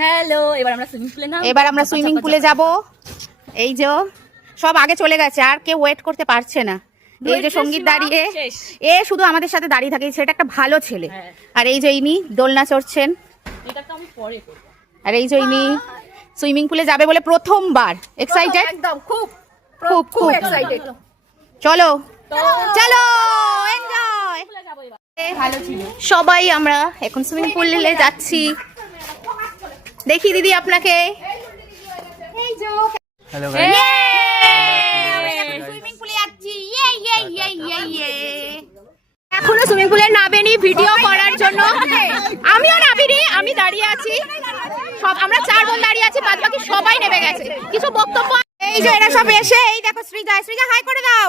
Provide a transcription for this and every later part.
Hello, এবার আমরা swimming পুলে নামবো। এবার আমরা সুইমিং পুলে যাব। এই যে সব আগে চলে গেছে, আর কেউ ওয়েট করতে পারছে না। এই যে সঙ্গীত দাঁড়িয়ে, এ শুধু আমাদের সাথে দাঁড়িয়ে থাকে, সেটা একটা ভালো ছেলে। আর এই যে ইনি দোলনা চড়ছেন, এটা তো আমি পরে করব। আর এই যে ইনি সুইমিং পুলে যাবে বলে প্রথমবার। এক্সাইটেড? একদম খুব খুব খুব এক্সাইটেড। চলো চলো এনজয়। ভালো ছিল। সবাই আমরা এখন সুইমিং পুলে যাচ্ছি। দেখি দিদি আপনাকে। হ্যালো সুইমিং পুলে যাচ্ছি। এখনো সুইমিং পুলে নামেনি ভিডিও করার জন্য। আমিও নামিনি, আমি দাঁড়িয়ে আছি। সব আমরা 4 বোন দাঁড়িয়ে আছি, বাদ বাকি সবাই নেমে গেছে। কিছু বক্তব্য? এই যে এরা সব এসে, এই দেখো শ্রীজা, শ্রীজা হাই করে দাও।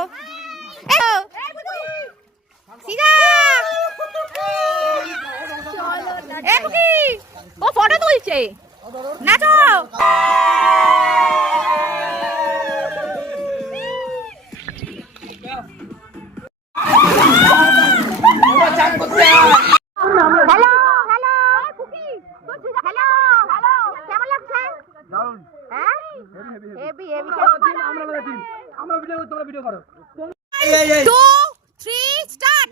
শ্রীজা ও ফটো তুলছে, নাচো। হ্যালো হ্যালো হ্যালো হ্যালো, কেমন লাগছে? দারুন, হ্যাঁ হেভি হেভি। আমরা ভিডিও করো, তোমরা ভিডিও করো। 2 3 স্টার্ট।